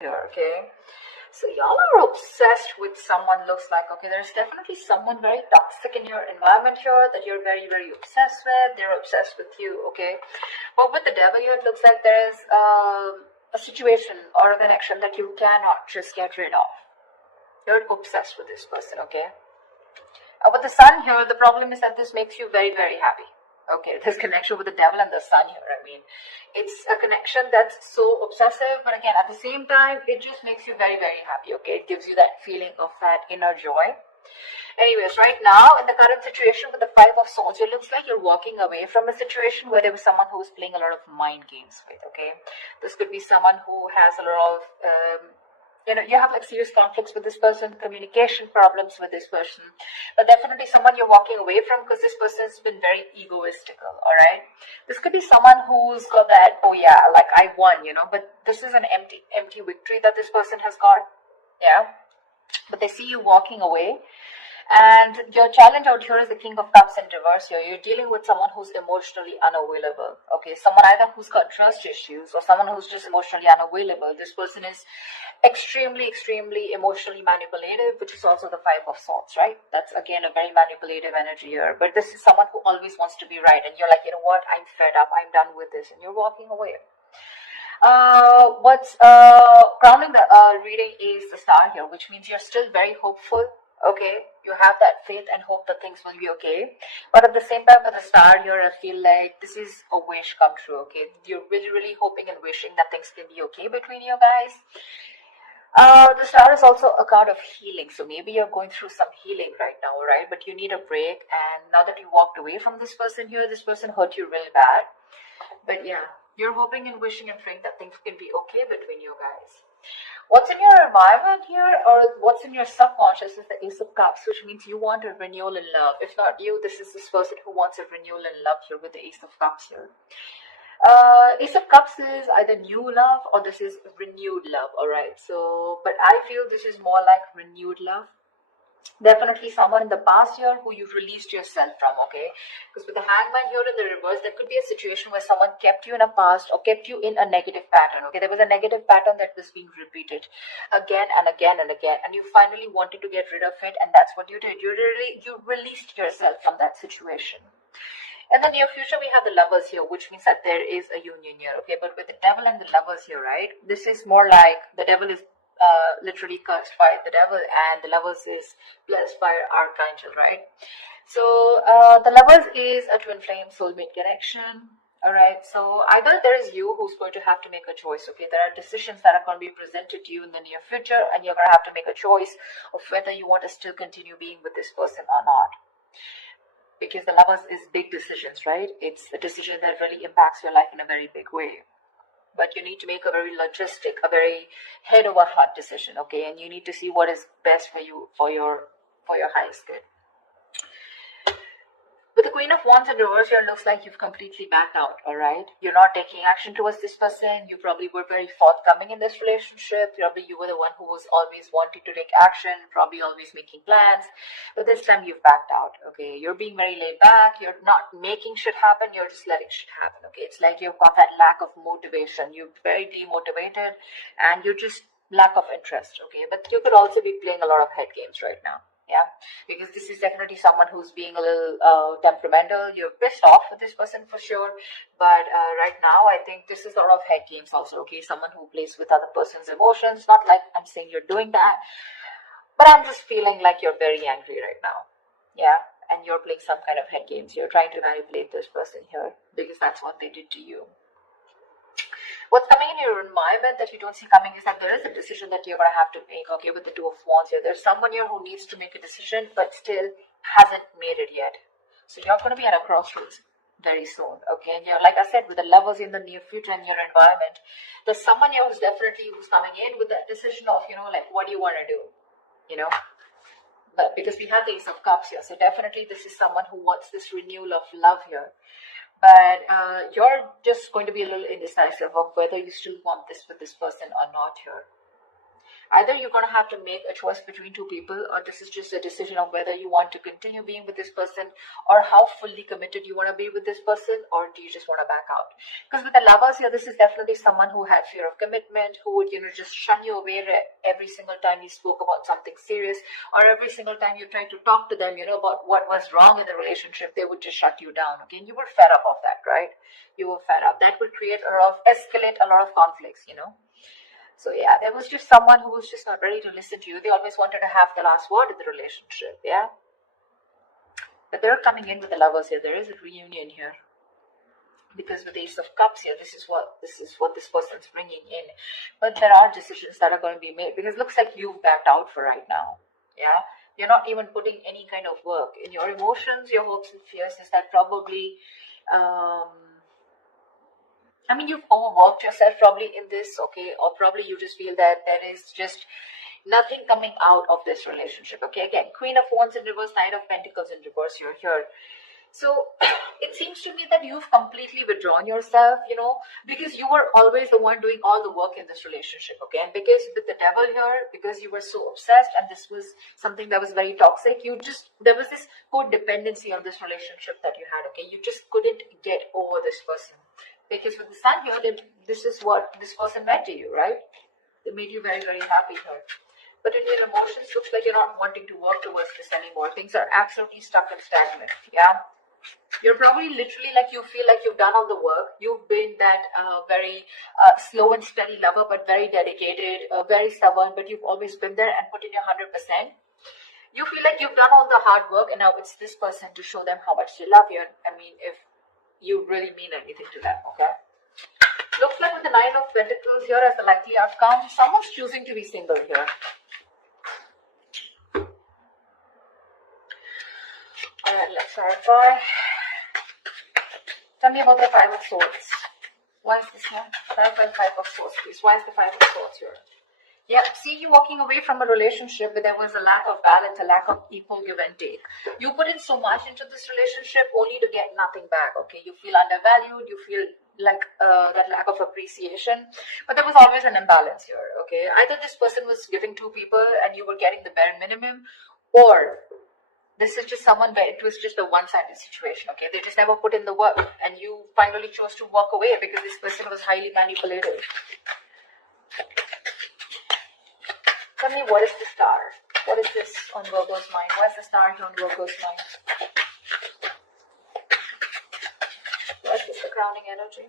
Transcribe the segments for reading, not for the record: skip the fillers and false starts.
here, okay? So y'all are obsessed with someone, looks like, okay? There's definitely someone very toxic in your environment here that you're very, very obsessed with. They're obsessed with you, okay? But with the devil here, it looks like there is a situation or a connection that you cannot just get rid of. You're obsessed with this person, okay? With the sun here, the problem is that this makes you very, very happy. Okay, this connection with the devil and the sun here, I mean, it's a connection that's so obsessive, but again, at the same time, it just makes you very, very happy, okay? It gives you that feeling of that inner joy. Anyways, right now, in the current situation with the Five of Swords, it looks like you're walking away from a situation where there was someone who was playing a lot of mind games with, okay? This could be someone who has a lot of you have like serious conflicts with this person, communication problems with this person, but definitely someone you're walking away from because this person has been very egoistical, all right? This could be someone who's got that, oh yeah, like I won, but this is an empty victory that this person has got, yeah? But they see you walking away. And your challenge out here is the King of Cups in reverse here. You're dealing with someone who's emotionally unavailable. Okay, someone either who's got trust issues or someone who's just emotionally unavailable. This person is extremely emotionally manipulative, which is also the Five of Swords, right? That's again a very manipulative energy here. But this is someone who always wants to be right. And you're like, you know what? I'm fed up. I'm done with this. And you're walking away. What's grounding the reading is the star here, which means you're still very hopeful. Okay, you have that faith and hope that things will be okay, but at the same time with the star here, I feel like this is a wish come true. Okay, you're really hoping and wishing that things can be okay between you guys. The star is also a card of healing, so maybe you're going through some healing right now, right? But you need a break, and now that you walked away from this person here, this person hurt you really bad. But yeah, you're hoping and wishing and praying that things can be okay between you guys. What's in your environment here, or what's in your subconscious, is the Ace of Cups, which means you want a renewal in love. If not you, this is this person who wants a renewal in love here with the Ace of Cups here. Ace of Cups is either new love or this is renewed love, alright? So, but I feel this is more like renewed love. Definitely someone in the past year who you've released yourself from, okay? Because with the Hangman here in the reverse, there could be a situation where someone kept you in a past or kept you in a negative pattern, okay? There was a negative pattern that was being repeated again and again and again, and you finally wanted to get rid of it, and that's what you did. You released yourself from that situation. In the near future, we have the Lovers here, which means that there is a union here, okay? But with the Devil and the Lovers here, right? This is more like the Devil is literally cursed by the devil, and the Lovers is blessed by Archangel, right? So the Lovers is a twin flame soulmate connection. All right, so either there is you who's going to have to make a choice, okay? There are decisions that are going to be presented to you in the near future, and you're going to have to make a choice of whether you want to still continue being with this person or not. Because the Lovers is big decisions, right? It's a decision that really impacts your life in a very big way. But you need to make a very logistic, a very head over heart decision, okay? And you need to see what is best for you, for your highest good. With the Queen of Wands in reverse here, looks like you've completely backed out, alright? You're not taking action towards this person. You probably were very forthcoming in this relationship. Probably you were the one who was always wanting to take action, probably always making plans. But this time you've backed out, okay? You're being very laid back. You're not making shit happen. You're just letting shit happen, okay? It's like you've got that lack of motivation. You're very demotivated and you're just lack of interest, okay? But you could also be playing a lot of head games right now. Yeah, because this is definitely someone who's being a little temperamental. You're pissed off with this person for sure, but right now I think this is a lot of head games also, okay? Someone who plays with other person's emotions. Not like I'm saying you're doing that, but I'm just feeling like you're very angry right now. Yeah, and you're playing some kind of head games. You're trying to manipulate this person here because that's what they did to you. What's coming in your environment that you don't see coming is that there is a decision that you're going to have to make, okay, with the Two of Wands here. There's someone here who needs to make a decision but still hasn't made it yet. So you're going to be at a crossroads very soon, okay? And you're, like I said, with the Lovers in the near future in your environment, there's someone here who's coming in with that decision of, like, what do you want to do, But because we have the Ace of Cups here, so definitely this is someone who wants this renewal of love here. But you're just going to be a little indecisive of whether you still want this with this person or not here. Either you're going to have to make a choice between two people, or this is just a decision of whether you want to continue being with this person, or how fully committed you want to be with this person, or do you just want to back out? Because with the lovers here, this is definitely someone who had fear of commitment, who would, just shun you away every single time you spoke about something serious, or every single time you tried to talk to them, about what was wrong in the relationship, they would just shut you down. Okay, and you were fed up of that, right? You were fed up. That would escalate a lot of conflicts. So yeah, there was just someone who was just not ready to listen to you. They always wanted to have the last word in the relationship, yeah? But they're coming in with the lovers here. There is a reunion here. Because with the Ace of Cups here, this is what this person's bringing in. But there are decisions that are going to be made, because it looks like you've backed out for right now, yeah? You're not even putting any kind of work in your emotions, your hopes and fears. Is that probably... you've overworked yourself probably in this, okay? Or probably you just feel that there is just nothing coming out of this relationship, okay? Again, Queen of Wands in reverse, Knight of Pentacles in reverse, you're here. So it seems to me that you've completely withdrawn yourself, because you were always the one doing all the work in this relationship, okay? And because with the Devil here, because you were so obsessed and this was something that was very toxic, there was this codependency on this relationship that you had, okay? You just couldn't get over this person. Because with the Sun here, this is what this person meant to you, right? They made you very, very happy here. But in your emotions, looks like you're not wanting to work towards this anymore. Things are absolutely stuck and stagnant, yeah? You're probably literally like, you feel like you've done all the work. You've been that very slow and steady lover, but very dedicated, very stubborn, but you've always been there and put in your 100%. You feel like you've done all the hard work, and now it's this person to show them how much they love you. If you really mean anything to them, okay? Looks like with the Nine of Pentacles here as the likely outcome, someone's choosing to be single here. Alright, let's clarify. Tell me about the Five of Swords. Why is this here? Clarify the Five of Swords, please. Why is the Five of Swords here? Yeah, see you walking away from a relationship where there was a lack of balance, a lack of equal give and take. You put in so much into this relationship only to get nothing back, okay? You feel undervalued, you feel like that lack of appreciation. But there was always an imbalance here, okay? Either this person was giving two people and you were getting the bare minimum, or this is just someone where it was just a one-sided situation, okay? They just never put in the work, and you finally chose to walk away because this person was highly manipulative. Tell me, what is the Star? What is this on Virgo's mind? Why is the Star here on Virgo's mind? What is the crowning energy?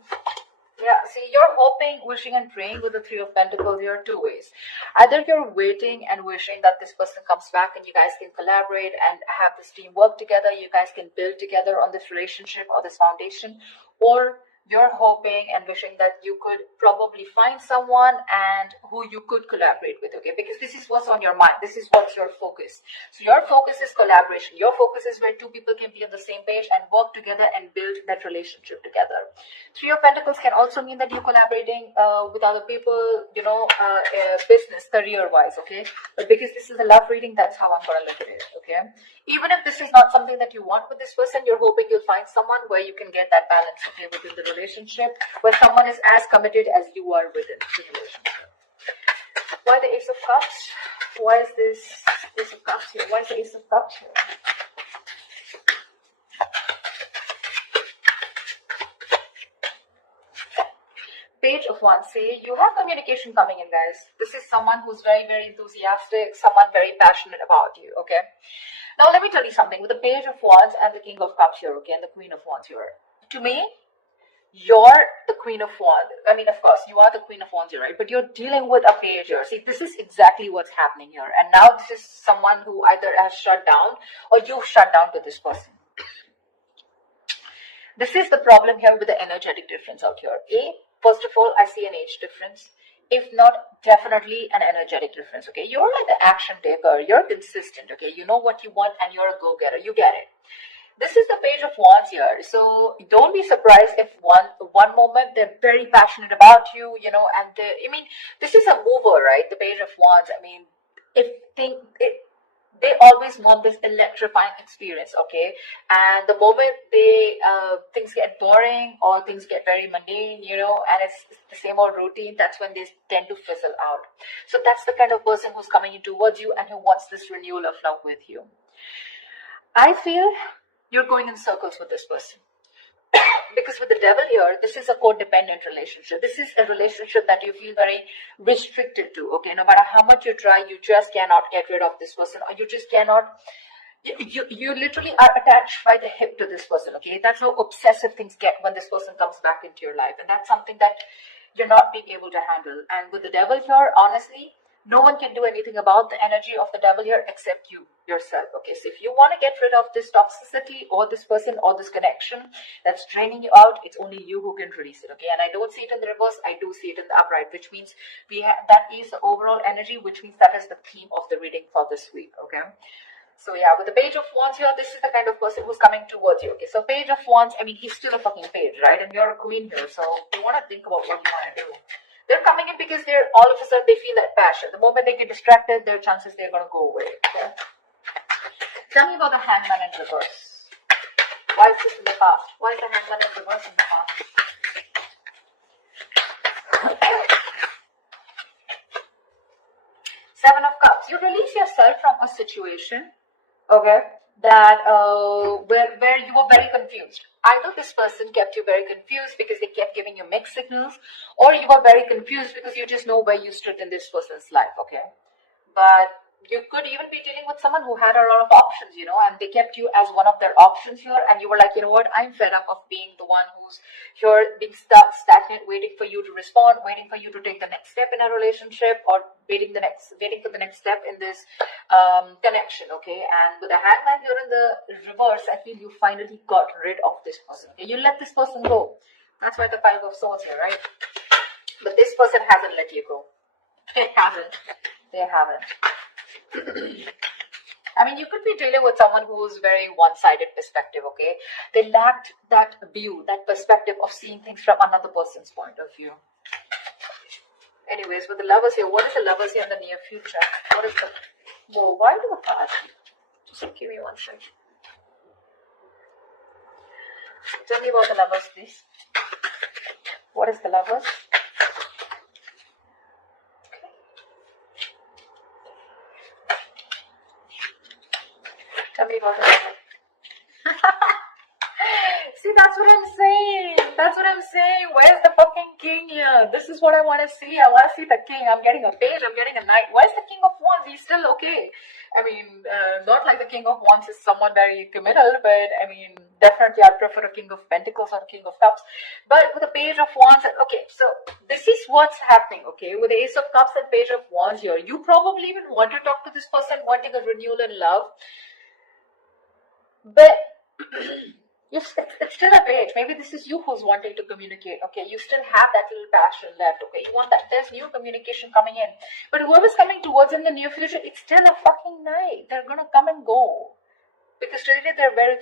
Yeah, see, you're hoping, wishing and praying with the Three of Pentacles here two ways. Either you're waiting and wishing that this person comes back and you guys can collaborate and have this team work together. You guys can build together on this relationship or this foundation. Or you're hoping and wishing that you could probably find someone and who you could collaborate with, okay? Because this is what's on your mind. This is what's your focus. So your focus is collaboration. Your focus is where two people can be on the same page and work together and build that relationship together. Three of Pentacles can also mean that you're collaborating with other people, business, career-wise, okay? But because this is a love reading, that's how I'm going to look at it, okay? Even if this is not something that you want with this person, you're hoping you'll find someone where you can get that balance, okay, within the relationship, where someone is as committed as you are within the relationship. Why the Ace of Cups? Why is this Ace of Cups here? Why is the Ace of Cups here? Page of Wands. See, you have communication coming in, guys. This is someone who's very, very enthusiastic, someone very passionate about you, okay? Now, let me tell you something. With the Page of Wands and the King of Cups here, okay, and the Queen of Wands here, to me, you're the Queen of Wands. Of course, you are the Queen of Wands here, right? But you're dealing with a page here. See, this is exactly what's happening here. And now this is someone who either has shut down or you've shut down to this person. This is the problem here with the energetic difference out here. First of all, I see an age difference. If not, definitely an energetic difference, okay? You're like the action taker. You're consistent, okay? You know what you want and you're a go-getter. You get it. This is the Page of Wands here. So don't be surprised if one moment they're very passionate about you, and this is a mover, right? The Page of Wands. they always want this electrifying experience, okay? And the moment they things get boring or things get very mundane, you know, and it's the same old routine, that's when they tend to fizzle out. So that's the kind of person who's coming in towards you and who wants this renewal of love with you. I feel you're going in circles with this person. Because with the devil here, this is a codependent relationship. This is a relationship that you feel very restricted to, okay? No matter how much you try, you just cannot get rid of this person, or you just cannot, you literally are attached by the hip to this person, okay? That's how obsessive things get when this person comes back into your life. And that's something that you're not being able to handle. And with the devil here, honestly, no one can do anything about the energy of the devil here except you, yourself, okay? So if you want to get rid of this toxicity or this person or this connection that's draining you out, it's only you who can release it, okay? And I don't see it in the reverse, I do see it in the upright, which means that is the overall energy, which means that is the theme of the reading for this week, okay? So yeah, with the Page of Wands here, this is the kind of person who's coming towards you, okay? So Page of Wands, I mean, he's still a fucking page, right? And you're a queen here, so you want to think about what you want to do. They're coming in because they're all of a sudden they feel that passion. The moment they get distracted, their chances they're going to go away. Okay? Tell me about the Hangman in reverse. Why is this in the past? Why is the Hangman in reverse in the past? Seven of Cups. You release yourself from a situation, okay, that where you were very confused. Either this person kept you very confused because they kept giving you mixed signals, or you were very confused because you just know where you stood in this person's life, okay? But you could even be dealing with someone who had a lot of options, you know, and they kept you as one of their options here, and you were like, you know what, I'm fed up of being the one who's here being stuck, stagnant, waiting for you to respond, waiting for you to take the next step in a relationship, or waiting for the next step in this connection, okay? And with the Hangman here in the reverse, I feel you finally got rid of this person, okay? You let this person go. That's why the Five of Swords here, right? But this person hasn't let you go. They haven't. I mean, you could be dealing with someone who's very one-sided perspective, okay? They lacked that view, that perspective of seeing things from another person's point of view. Anyways, with the Lovers here, what is the Lovers here in the near future? What is the... Whoa, why do the cards? Just give me one second. Tell me about the Lovers, please. What is the Lovers? Tell me about the Lovers. See, that's what I'm saying. Where's the fucking king here? This is what I want to see. I want to see the king. I'm getting a page. I'm getting a knight. Where's the King of Wands? He's still okay. I mean, not like the King of Wands is someone very committal, but I mean, definitely I'd prefer a King of Pentacles or a King of Cups. But with the Page of Wands, okay, so this is what's happening, okay? With the Ace of Cups and Page of Wands here, you probably even want to talk to this person, wanting a renewal in love. But it's still a page. Maybe this is you who's wanting to communicate, okay? You still have that little passion left, okay? You want that, there's new communication coming in. But whoever's coming towards in the near future, it's still a fucking night. They're gonna come and go. Because today they're very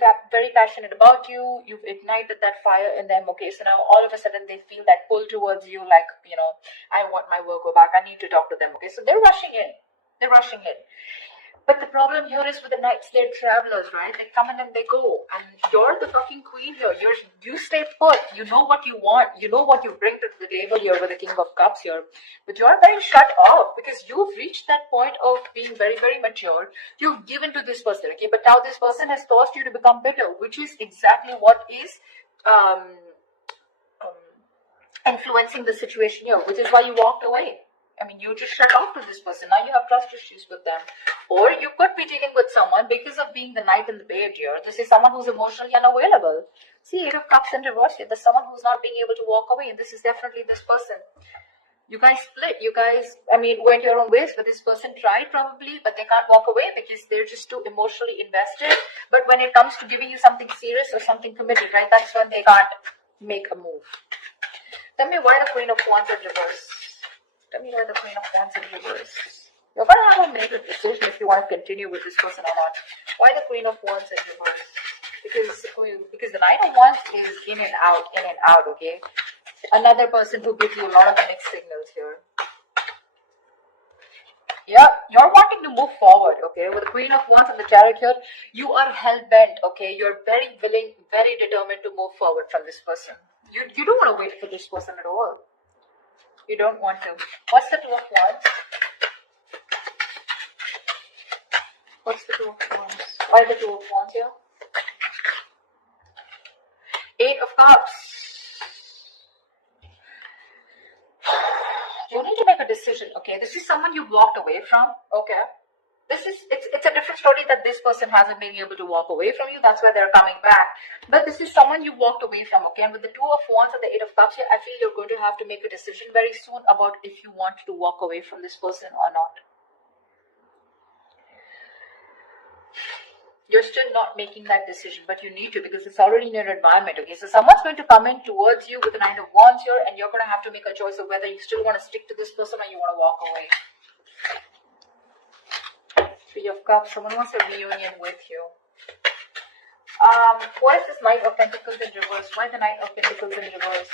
passionate about you. You've ignited that fire in them, okay? So now all of a sudden they feel that pull towards you, like, you know, I want my Virgo back. I need to talk to them, okay? So they're rushing in. But the problem here is with the Knights, they're travelers, right? They come in and they go. And you're the fucking queen here. You stay put. You know what you want. You know what you bring to the table here with the King of Cups here. But you're very shut off because you've reached that point of being very, very mature. You've given to this person, okay? But now this person has caused you to become bitter, which is exactly what is influencing the situation here, which is why you walked away. I mean, you just shut off to this person. Now you have trust issues with them. Or you could be dealing with someone because of being the Knight in the page here. This is someone who's emotionally unavailable. See, Eight of Cups in reverse here. There's someone who's not being able to walk away. And this is definitely this person. You guys split. You guys, I mean, went your own ways. But this person tried probably, but they can't walk away because they're just too emotionally invested. But when it comes to giving you something serious or something committed, right, that's when they can't make a move. Tell me why the Queen of Wands in reverse. Tell me why the Queen of Wands in reverse. You're going to have to make a decision if you want to continue with this person or not. Why the Queen of Wands in reverse? Because the Knight of Wands is in and out, okay? Another person who gives you a lot of mixed signals here. Yeah, you're wanting to move forward, okay? With the Queen of Wands and the Chariot here, you are hell-bent, okay? You're very willing, very determined to move forward from this person. You don't want to wait for this person at all. You don't want to. What's the Two of Wands? What's the Two of Wands? Why the Two of Wands here? Eight of Cups. You need to make a decision, okay? This is someone you walked away from, okay? It's a different story that this person hasn't been able to walk away from you. That's why they're coming back. But this is someone you walked away from, okay? And with the Two of Wands and the Eight of Cups here, I feel you're going to have to make a decision very soon about if you want to walk away from this person or not. You're still not making that decision, but you need to, because it's already in your environment, okay? So someone's going to come in towards you with the Nine of Wands here, and you're going to have to make a choice of whether you still want to stick to this person or you want to walk away. Three of Cups, someone wants a reunion with you. What is this Knight of Pentacles in reverse? Why the Knight of Pentacles in reverse?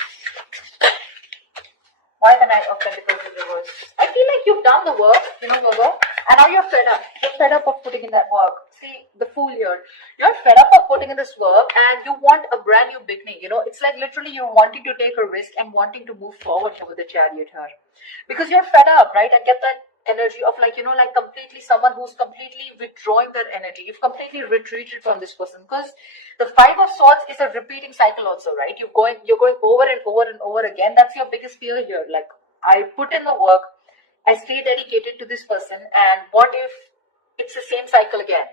Why the Knight of Pentacles in reverse? I feel like you've done the work, Virgo, and now you're fed up. You're fed up of putting in that work. See, the Fool here. You're fed up of putting in this work and you want a brand new beginning, It's like literally you're wanting to take a risk and wanting to move forward with the Chariot here. Because you're fed up, right? And get that energy of like completely someone who's completely withdrawing their energy. You've completely retreated from this person, because the Five of Swords is a repeating cycle also, right? You're going over and over and over again. That's your biggest fear here. Like, I put in the work, I stay dedicated to this person, and what if it's the same cycle again?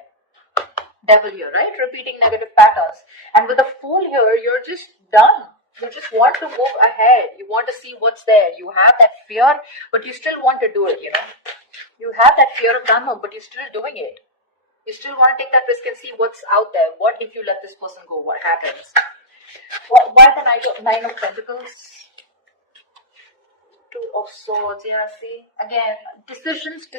Devil here, right? Repeating negative patterns. And with the Fool here, you're just done. You just want to move ahead. You want to see what's there. You have that fear, but you still want to do it, You have that fear of unknown, but you're still doing it. You still want to take that risk and see what's out there. What if you let this person go? What happens? Why the Nine of Pentacles? Two of Swords, yeah, see? Again, decisions.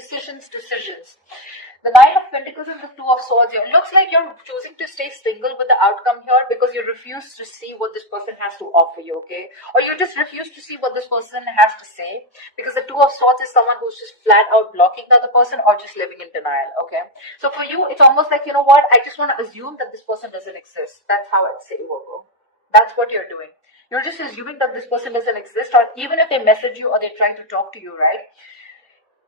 The Nine of Pentacles and the Two of Swords here. Looks like you're choosing to stay single with the outcome here because you refuse to see what this person has to offer you, okay? Or you just refuse to see what this person has to say, because the Two of Swords is someone who's just flat out blocking the other person or just living in denial, okay? So for you, it's almost like, you know what? I just want to assume that this person doesn't exist. That's how I'd say, Virgo. That's what you're doing. You're just assuming that this person doesn't exist, or even if they message you or they're trying to talk to you, right?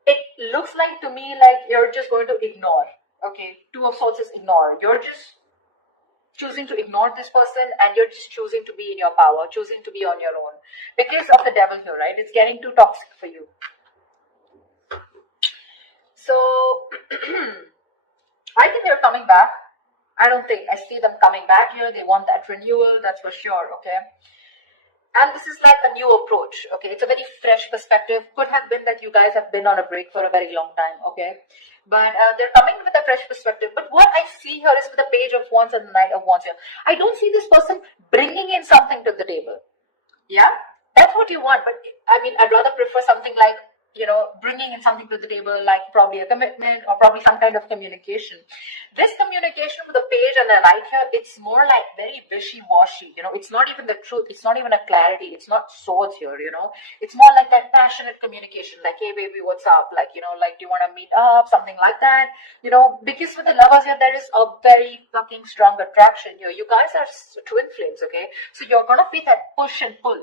It looks like to me like you're just going to ignore, okay? Two of Swords is ignore. You're just choosing to ignore this person, and you're just choosing to be in your power, choosing to be on your own. Because of the Devil here, right? It's getting too toxic for you. So, I think they're coming back. I see them coming back here. They want that renewal, that's for sure, okay? And this is like a new approach, okay? It's a very fresh perspective. Could have been that you guys have been on a break for a very long time, okay? But they're coming with a fresh perspective. But what I see here is with the Page of Wands and the Knight of Wands here, I don't see this person bringing in something to the table. Yeah? That's what you want. But I mean, I'd rather prefer something like, bringing in something to the table, like probably a commitment or probably some kind of communication. This communication with the Page and the Knight here, it's more like very wishy-washy, it's not even the truth, it's not even a clarity, it's not swords here, it's more like that passionate communication, like, hey baby, what's up, like, like, do you want to meet up, something like that, because with the Lovers here, there is a very fucking strong attraction here. You guys are twin flames, okay? So you're gonna be that push and pull,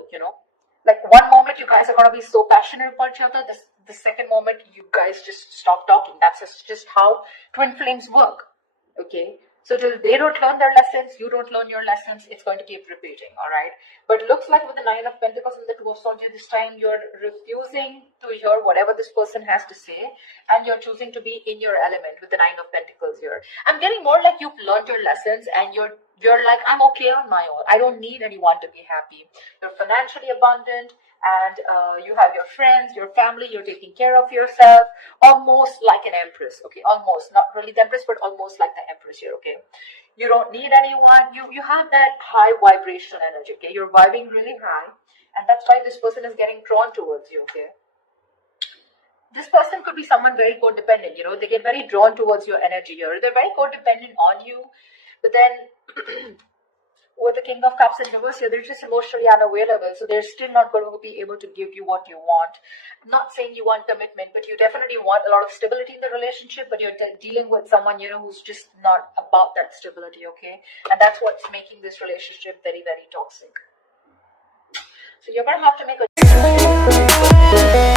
like one moment you guys are going to be so passionate about each other, the second moment you guys just stop talking. That's just how twin flames work, okay? So till they don't learn their lessons, you don't learn your lessons, it's going to keep repeating, alright? But it looks like with the Nine of Pentacles and the Two of Swords, this time you're refusing to hear whatever this person has to say, and you're choosing to be in your element with the Nine of Pentacles here. I'm getting more like you've learned your lessons and you're like, I'm okay on my own. I don't need anyone to be happy. You're financially abundant, and you have your friends, your family, you're taking care of yourself, almost like an empress, okay? Almost, not really the empress, but almost like the empress here, okay? You don't need anyone. You have that high vibration energy, okay? You're vibing really high, and that's why this person is getting drawn towards you, okay? This person could be someone very codependent, they get very drawn towards your energy here. They're very codependent on you, but then With the King of Cups in reverse here, they're just emotionally unavailable, so they're still not going to be able to give you what you want. I'm not saying you want commitment, but you definitely want a lot of stability in the relationship, but you're dealing with someone, who's just not about that stability, okay? And that's what's making this relationship very, very toxic. So you're going to have to make a